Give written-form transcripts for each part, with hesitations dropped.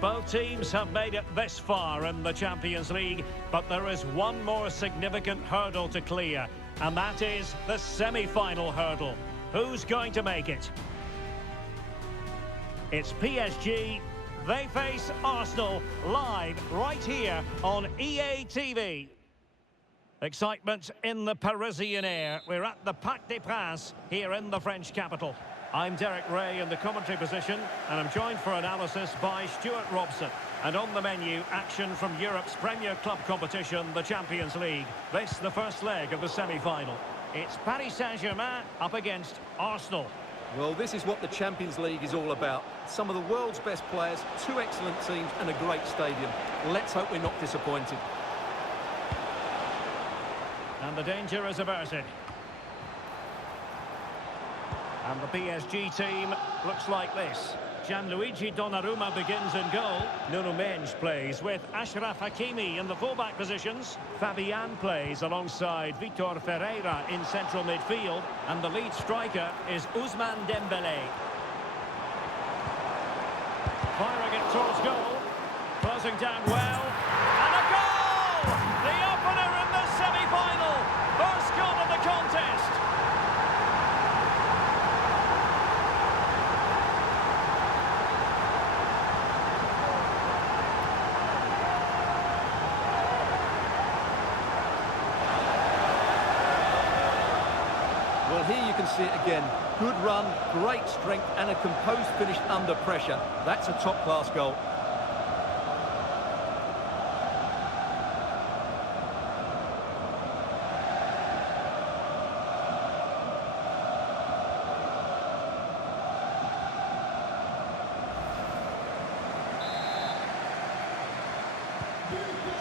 Both teams have made it this far in the Champions League, but there is one more significant hurdle to clear, and that is the semi-final hurdle. Who's going to make it? It's PSG. They face Arsenal live right here on EA TV. Excitement in the Parisian air. We're at the Parc des Princes here in the French capital. I'm Derek Ray in the commentary position, and I'm joined for analysis by Stuart Robson. And on the menu, action from Europe's premier club competition, the Champions League. This, the first leg of the semi-final. It's Paris Saint-Germain up against Arsenal. Well, this is what the Champions League is all about. Some of the world's best players, two excellent teams and a great stadium. Let's hope we're not disappointed. And the danger is averted. And the PSG team looks like this. Gianluigi Donnarumma begins in goal. Nuno Mendes plays with Achraf Hakimi in the fullback positions. Fabian plays alongside Vitor Ferreira in central midfield. And the lead striker is Ousmane Dembélé. Firing it towards goal. Closing down well. And a goal! The opener in the semi-final. First goal of the contest. Well, here you can see it again. Good run, great strength and a composed finish under pressure. That's a top-class goal.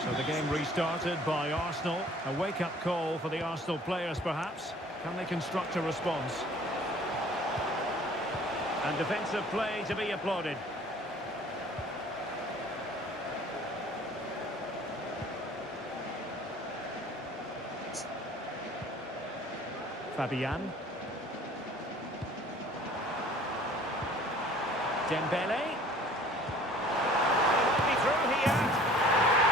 So the game restarted by Arsenal. A wake-up call for the Arsenal players, perhaps. Can they construct a response? And defensive play to be applauded. Fabian. Dembélé. He might be through here.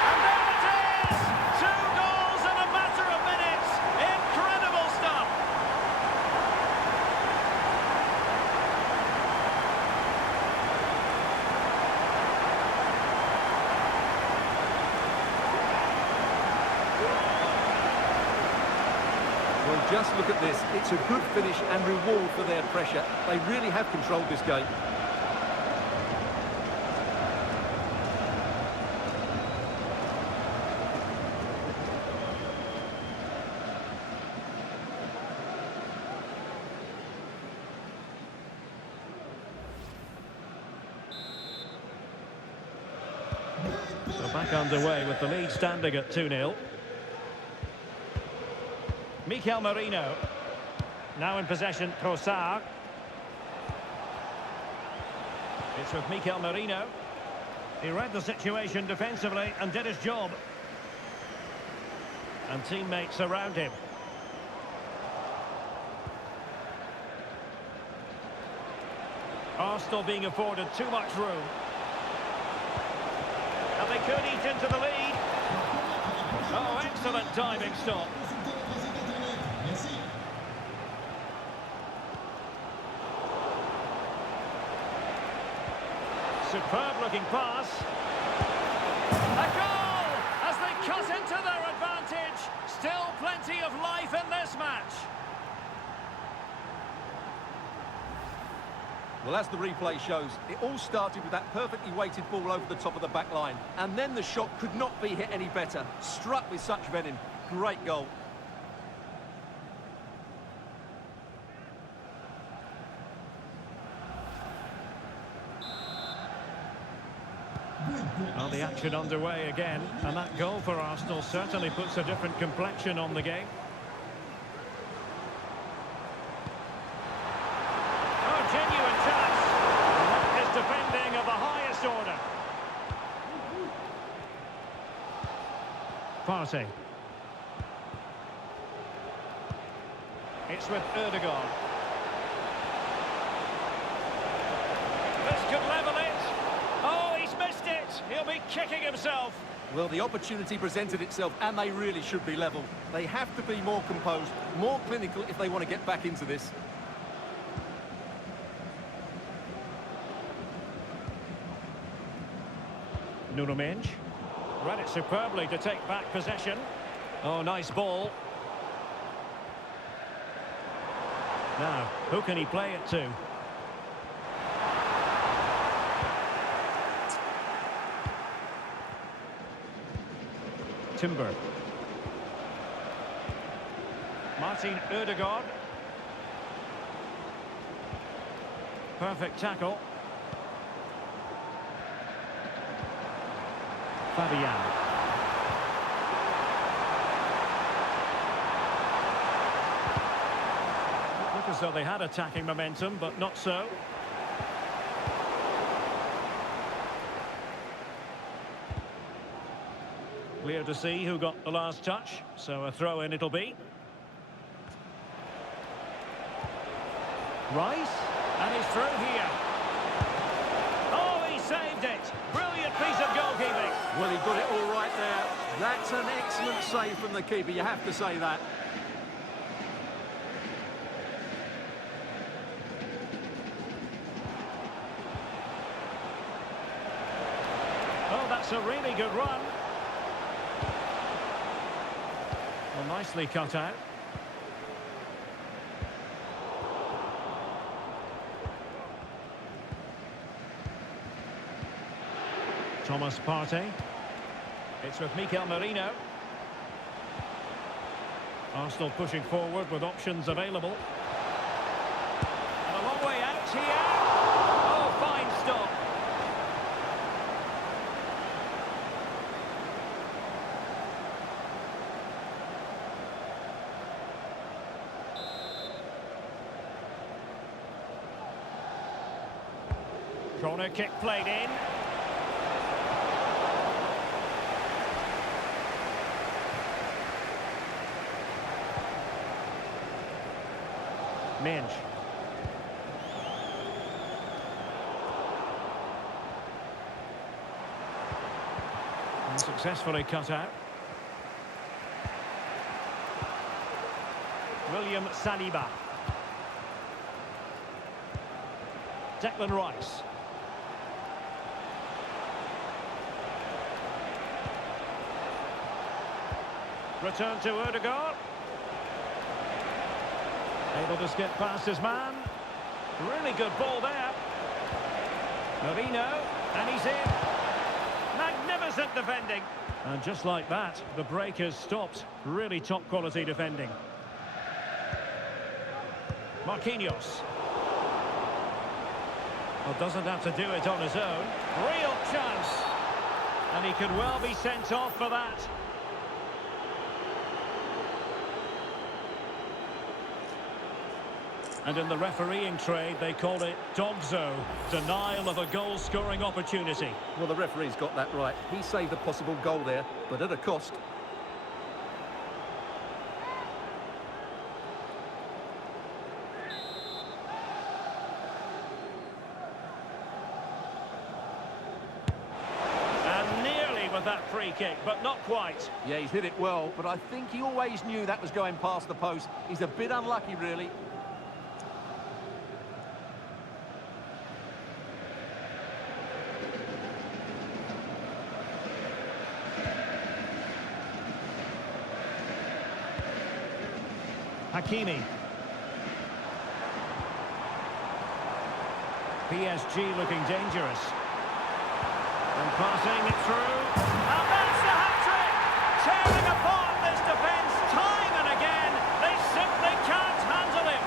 And there it is! 2 goals in a matter of minutes. Incredible stuff. Well, just look at this. It's a good finish and reward for their pressure. They really have controlled this game. So back underway with the lead standing at 2-0. Mikel Merino. Now in possession, Trossard. It's with Mikel Merino. He read the situation defensively and did his job. And teammates around him. Arsenal being afforded too much room. And they could eat into the lead. Oh, excellent diving stop. Superb looking pass. A goal as they cut into their advantage. Still plenty of life in this match. Well, as the replay shows, it all started with that perfectly weighted ball over the top of the back line. And then the shot could not be hit any better. Struck with such venom. Great goal. Well, the action underway again. And that goal for Arsenal certainly puts a different complexion on the game. Genuine chance. That is defending of the highest order. Partey. It's with Erdogan. This could level it. Oh, he's missed it. He'll be kicking himself. Well, the opportunity presented itself, and they really should be level. They have to be more composed, more clinical if they want to get back into this. Nuno Mendes. Read it superbly to take back possession. Oh, nice ball. Now, who can he play it to? Timber. Martin Ødegaard. Perfect tackle. Fabian. Look as though they had attacking momentum, but not so. Clear to see who got the last touch, so a throw-in it'll be. Rice, and he's through here. Oh, he saved it! Brilliant piece of goalkeeping. Well, he got it all right there. That's an excellent save from the keeper, you have to say that. Oh, that's a really good run. Well, nicely cut out. Thomas Partey. It's with Mikel Merino. Arsenal pushing forward with options available. And a long way out here. Oh, fine stop. Corner kick played in. Mendes. And successfully cut out. William Saliba. Declan Rice. Return to Ødegaard. Able to skip past his man. Really good ball there. Merino, and he's in. Magnificent defending. And just like that, the break has stopped. Really top quality defending. Marquinhos. Well, doesn't have to do it on his own. Real chance. And he could well be sent off for that. And in the refereeing trade, they call it dogzo, denial of a goal-scoring opportunity. Well, the referee's got that right. He saved a possible goal there, but at a cost. And nearly with that free kick, but not quite. Yeah, he's hit it well, but I think he always knew that was going past the post. He's a bit unlucky, really. Hakimi. PSG looking dangerous. And passing it through. And that's the hat-trick! Tearing apart this defence time and again. They simply can't handle him.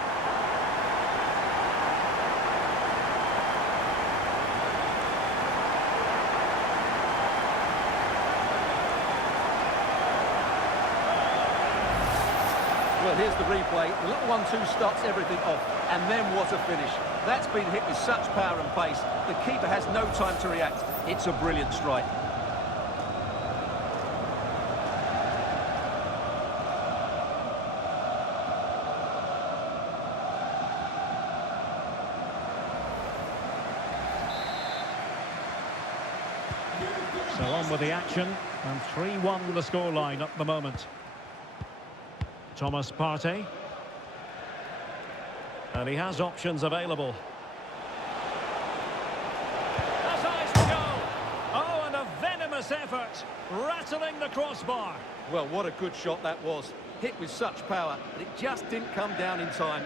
Well, here's the replay. The little 1-2 starts everything off. And then what a finish. That's been hit with such power and pace. The keeper has no time to react. It's a brilliant strike. So on with the action, and 3-1 the scoreline at the moment. Thomas Partey. And he has options available. That's eyes to go. Oh, and a venomous effort, rattling the crossbar. Well, what a good shot that was. Hit with such power, but it just didn't come down in time.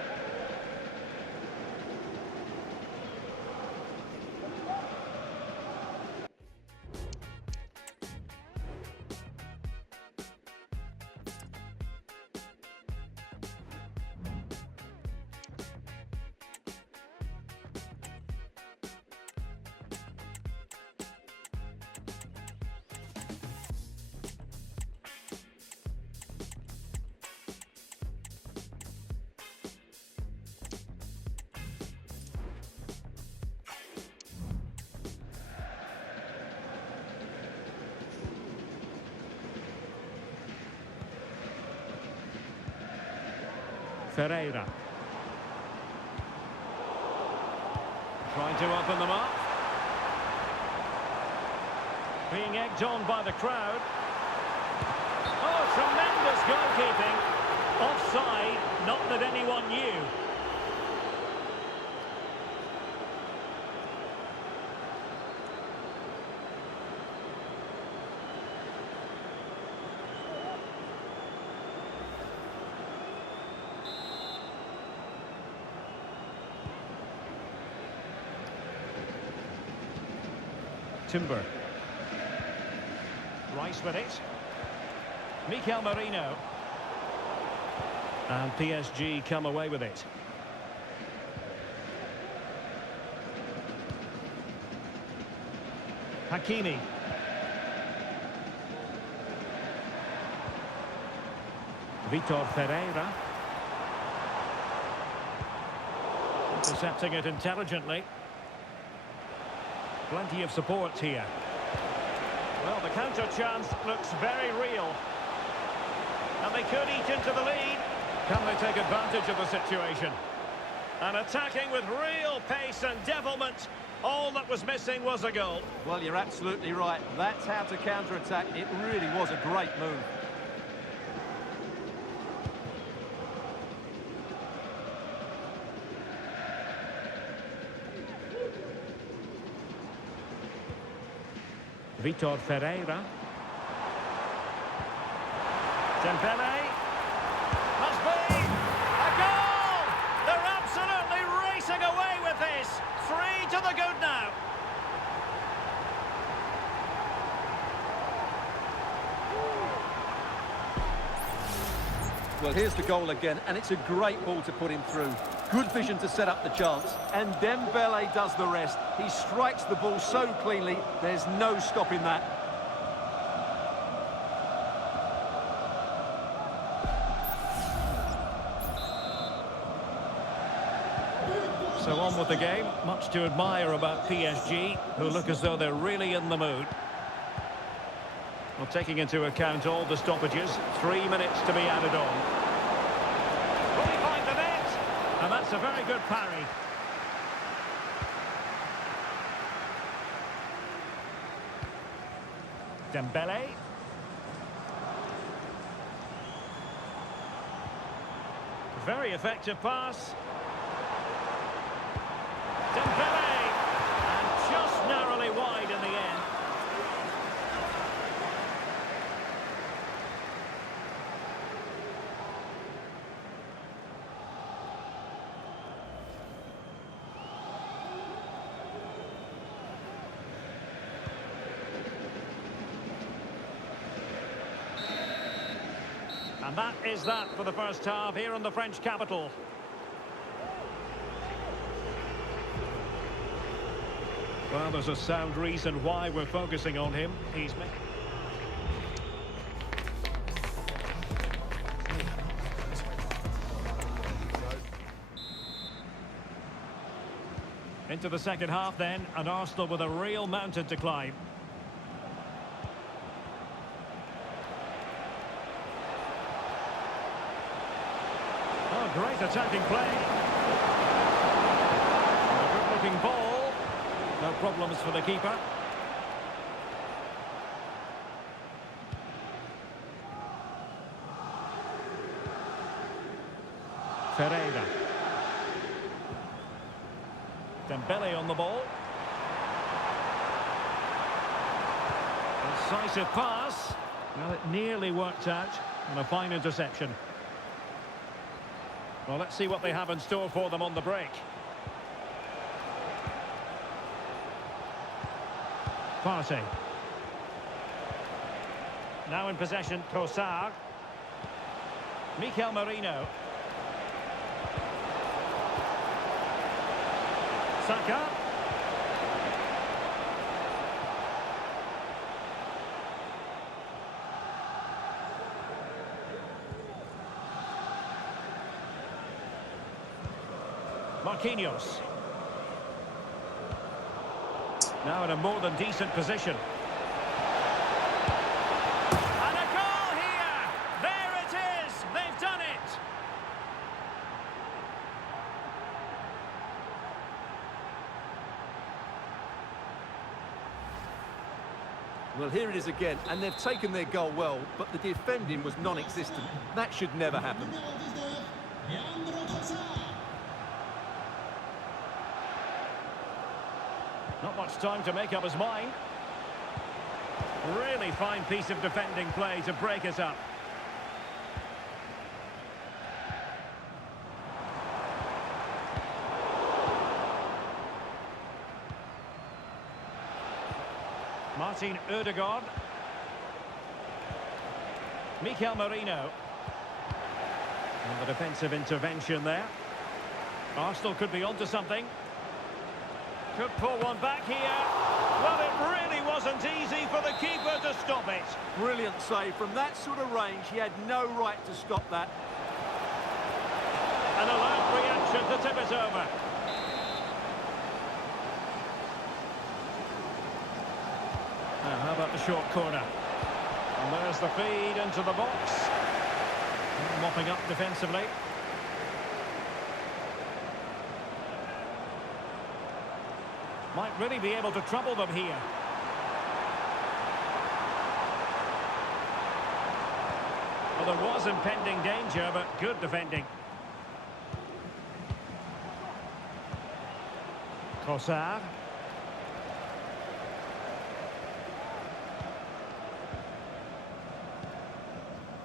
Ferreira. Trying to open them up. Being egged on by the crowd. Oh, tremendous goalkeeping. Offside, not that anyone knew. Timber. Rice with it. Mikel Merino. And PSG come away with it. Hakimi. Vitor Ferreira. Intercepting it intelligently. Plenty of support here. Well, the counter chance looks very real. And they could eat into the lead. Can they take advantage of the situation? And attacking with real pace and devilment. All that was missing was a goal. Well, you're absolutely right. That's how to counter-attack. It really was a great move. Vitor Ferreira. Dembele. Must be a goal! They're absolutely racing away with this. 3 to the good now. Well, here's the goal again, and it's a great ball to put him through. Good vision to set up the chance, and Dembele does the rest. He strikes the ball so cleanly, there's no stopping that. So on with the game. Much to admire about PSG, who look as though they're really in the mood. Well, taking into account all the stoppages, 3 minutes to be added on. Will he find the net? And that's a very good parry. Dembele. Very effective pass. Dembele! And just narrowly wide in the end. And that is that for the first half here in the French capital. Well, there's a sound reason why we're focusing on him. He's into the second half then, and Arsenal with a real mountain to climb. Oh, great attacking play. A good-looking ball. No problems for the keeper. Ferreira. Dembele on the ball. Incisive pass. Well, it nearly worked out. And a fine interception. Well, let's see what they have in store for them on the break. Partey. Now in possession, Trossard. Mikel Merino. Saka. Marquinhos. Now in a more than decent position. And a goal here! There it is! They've done it! Well, here it is again, and they've taken their goal well, but the defending was non-existent. That should never happen. Not much time to make up his mind. Really fine piece of defending play to break us up. Martin Ødegaard. Mikel Merino. And the defensive intervention there. Arsenal could be onto something. Could pull one back here. Well, it really wasn't easy for the keeper to stop it. Brilliant save. From that sort of range, he had no right to stop that. An alert reaction to tip it over. Now, how about the short corner? And there's the feed into the box. Mopping up defensively. Might really be able to trouble them here. Well, there was impending danger, but good defending. Trossard.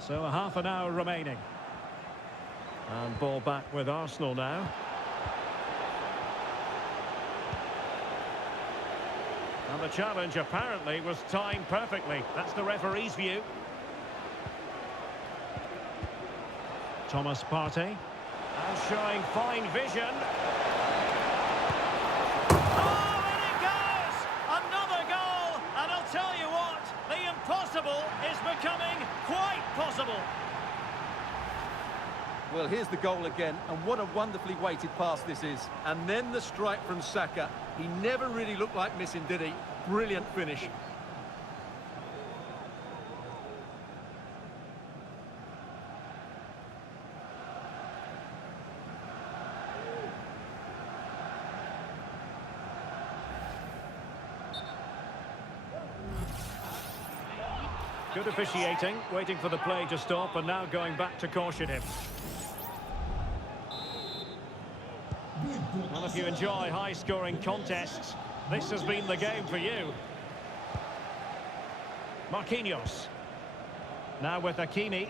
So a half an hour remaining. And ball back with Arsenal now. And the challenge apparently was timed perfectly. That's the referee's view. Thomas Partey. And showing fine vision. Oh, and it goes! Another goal! And I'll tell you what, the impossible is becoming quite possible. Well, here's the goal again, and what a wonderfully weighted pass this is. And then the strike from Saka. He never really looked like missing, did he? Brilliant finish. Good officiating, waiting for the play to stop and now going back to caution him. Well, if you enjoy high-scoring contests, this has been the game for you. Marquinhos. Now with Hakimi.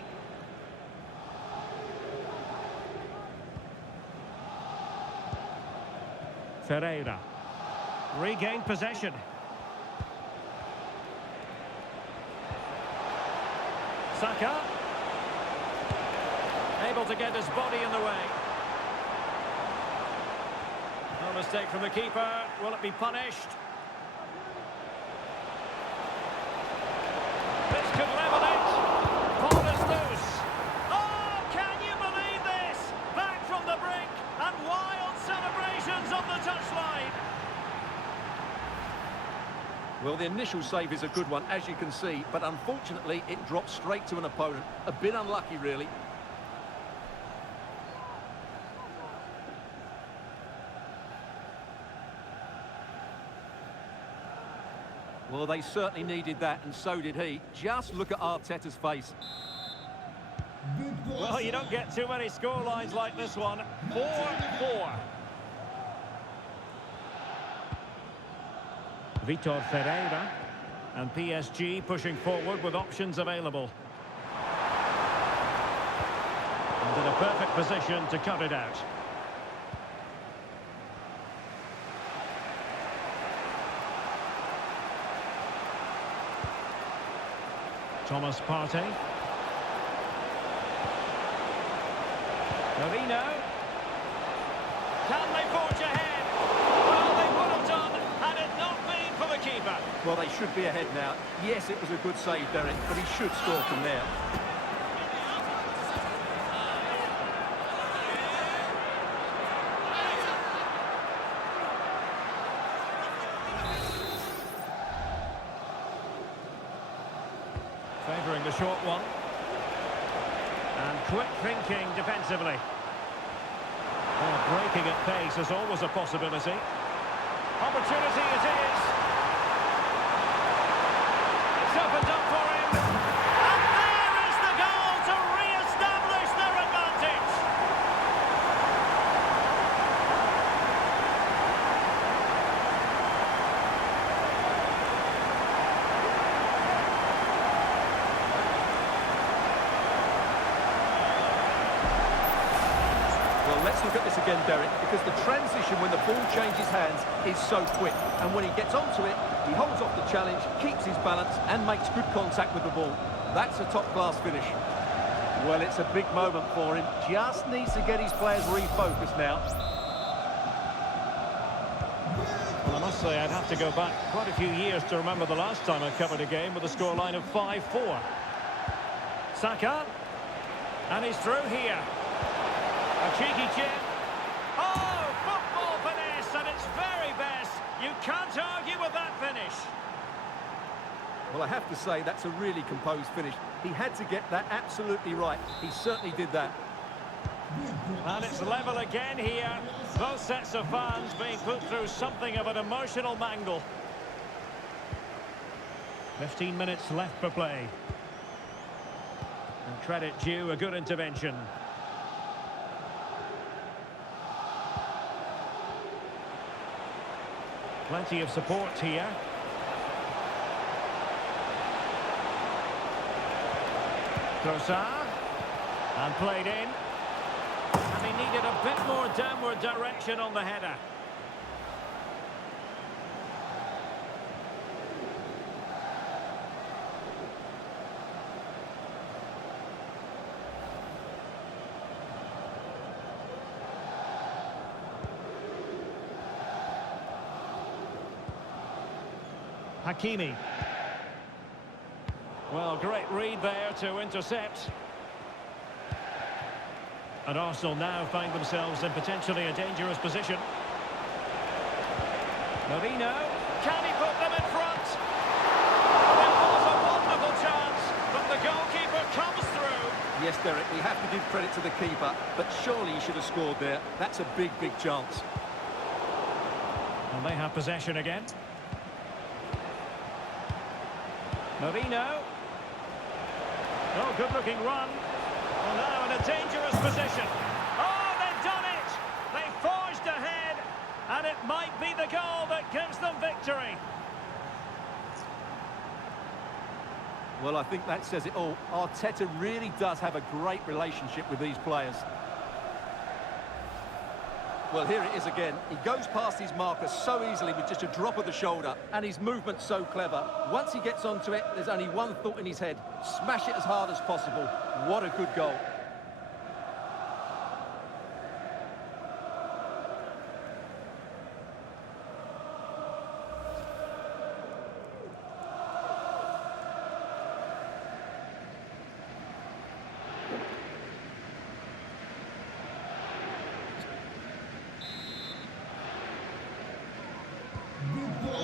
Ferreira. Regained possession. Saka. Able to get his body in the way. No mistake from the keeper. Will it be punished? This could level it. Ball is loose. Oh, can you believe this? Back from the brink and wild celebrations on the touchline. Well, the initial save is a good one, as you can see, but unfortunately it dropped straight to an opponent. A bit unlucky, really. Well, they certainly needed that, and so did he. Just look at Arteta's face. Well, you don't get too many scorelines like this one. 4-4. Vitor Ferreira. And PSG pushing forward with options available. And in a perfect position to cut it out. Thomas Partey. Marino. Can they forge ahead? Well, they would have done had it not been for the keeper. Well, they should be ahead now. Yes, it was a good save, Derek, but he should score from there. Favouring the short one. And quick thinking defensively. Well, breaking at pace is always a possibility. Opportunity it is. It's opened up for him. And there is the goal to re-establish their advantage. Well, let's look at this again, Derek, because the transition when the ball changes hands is so quick. And when he gets onto it, he holds off the challenge, keeps his balance, and makes good contact with the ball. That's a top-class finish. Well, it's a big moment for him. Just needs to get his players refocused now. Well, I must say I'd have to go back quite a few years to remember the last time I covered a game with a scoreline of 5-4. Saka. And he's through here. A cheeky chip. Oh, football finesse at its very best. You can't argue with that finish. Well, I have to say, that's a really composed finish. He had to get that absolutely right. He certainly did that. And it's level again here. Both sets of fans being put through something of an emotional mangle. 15 minutes left for play. And credit due, a good intervention. Plenty of support here. Trossard. And played in. And he needed a bit more downward direction on the header. Hakimi. Well, great read there to intercept. And Arsenal now find themselves in potentially a dangerous position. Marino. Can he put them in front? It was a wonderful chance, but the goalkeeper comes through. Yes, Derek, we have to give credit to the keeper, but surely he should have scored there. That's a big, big chance. And they have possession again. Marino. Oh, good-looking run. Well, now in a dangerous position. Oh, they've done it! They forged ahead, and it might be the goal that gives them victory. Well, I think that says it all. Arteta really does have a great relationship with these players. Well, here it is again. He goes past his marker so easily with just a drop of the shoulder, and his movement's so clever. Once he gets onto it, there's only one thought in his head. Smash it as hard as possible. What a good goal.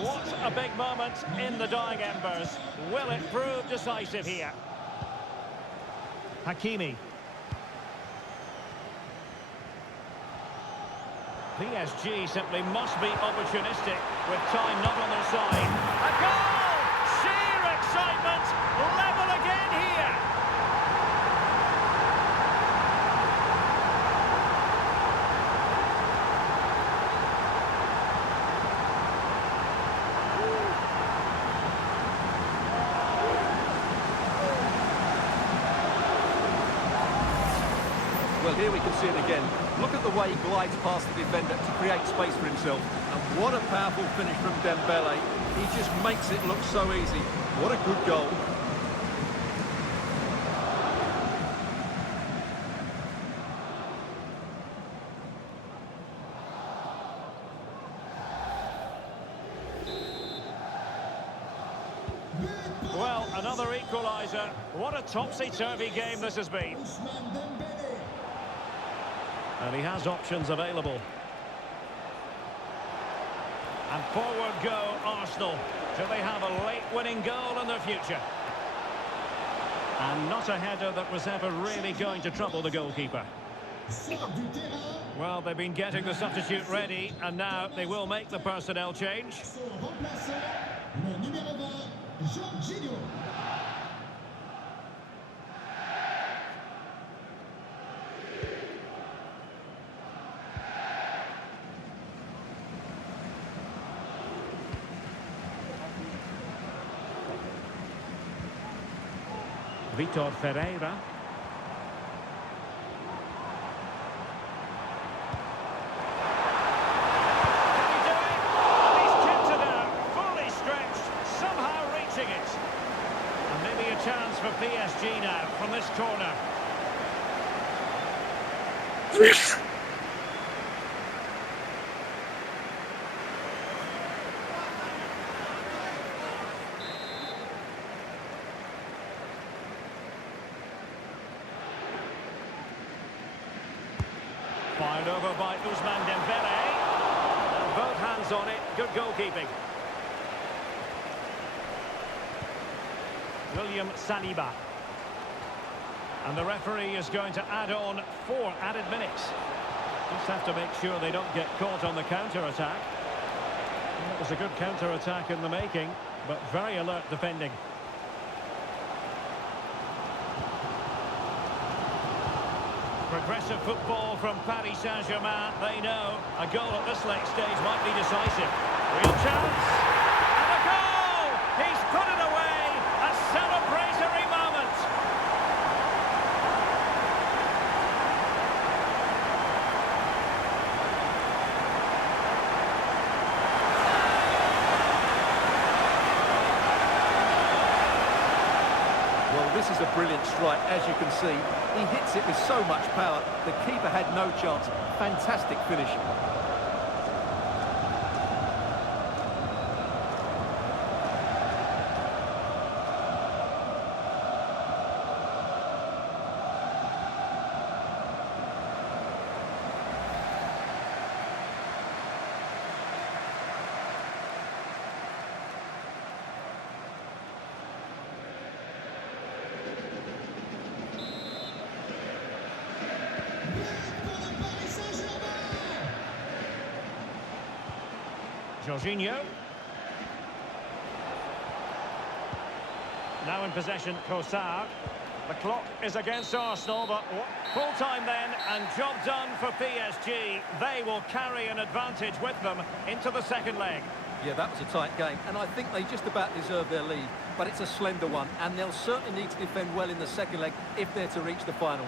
What a big moment in the dying embers. Will it prove decisive here? Hakimi. PSG simply must be opportunistic with time not on their side. A goal! Sheer excitement! Level again here! Well, here we can see it again. Look at the way he glides past the defender to create space for himself. And what a powerful finish from Dembele. He just makes it look so easy. What a good goal. Well, another equaliser. What a topsy-turvy game this has been. And he has options available. And forward go Arsenal. Do they have a late winning goal in their future? And not a header that was ever really going to trouble the goalkeeper. Well, they've been getting the substitute ready, and now they will make the personnel change. Vitor Ferreira. Can he do it? And he's tipped it out, fully stretched, somehow reaching it. And maybe a chance for PSG now from this corner. Fired over by Ousmane Dembele. And both hands on it. Good goalkeeping. William Saliba. And the referee is going to add on 4 added minutes. Just have to make sure they don't get caught on the counter-attack. Well, it was a good counter-attack in the making, but very alert defending. Progressive football from Paris Saint-Germain. They know a goal at this late stage might be decisive. Real chance. And a goal! He's put it away. A celebratory moment. Well, this is a brilliant strike, as you can see. He hits it with so much power, the keeper had no chance. Fantastic finish. Jorginho. Now in possession, Kossar. The clock is against Arsenal, but full time then, and job done for PSG. They will carry an advantage with them into the second leg. Yeah, that was a tight game, and I think they just about deserve their lead. But it's a slender one, and they'll certainly need to defend well in the second leg if they're to reach the final.